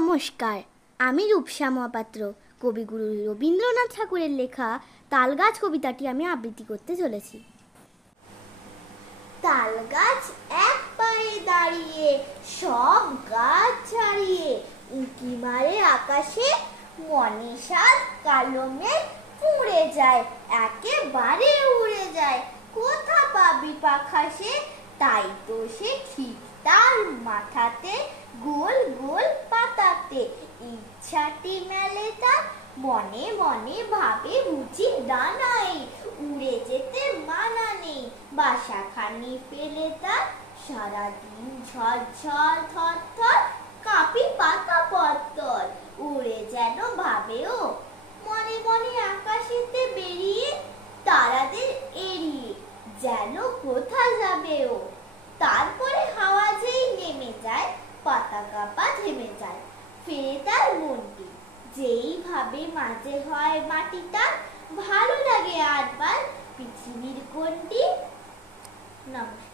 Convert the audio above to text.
নমস্কার, আমি রূপসা মহাপাত্র। কবিগুরু রবীন্দ্রনাথ ঠাকুরের লেখা তালগাছ কবিতাটি আমি আবৃত্তি করতে চলেছি। তালগাছ এক পায়ে দাঁড়িয়ে, সব গাছ ছাড়িয়ে, উঁকি মারে আকাশে, মনে সাত কালো মেঘ উড়ে যায়, একেবারে উড়ে যায়। কোথা পাবি পাখা সে, তাই তো সে ঠিক তার মাথাতে, গোল গোল পাতাতে ইচ্ছাটি মেলে তার, মনে মনে ভাবে বুঝি ডানাই, উড়ে যেতে মানা নেই। বাসাখানি ফেলে তার, সারাদিন ঝরঝর থর থর, কাঁপি পাতা পত্তর। উড়ে যেন ভাবেও, মনে মনে আকাশেতে বেরিয়ে, তারাদের এড়িয়ে যেন কোথা যাবে ও। তারপরে হাওয়া যেই নেমে যায়, পতাকা থেমে যায়, ফিরে তার মনটি যেই ভাবে মাঝে হয় মাটি তার, ভালো লাগে আটবার পৃথিবীর কোনটি। নমস্কার।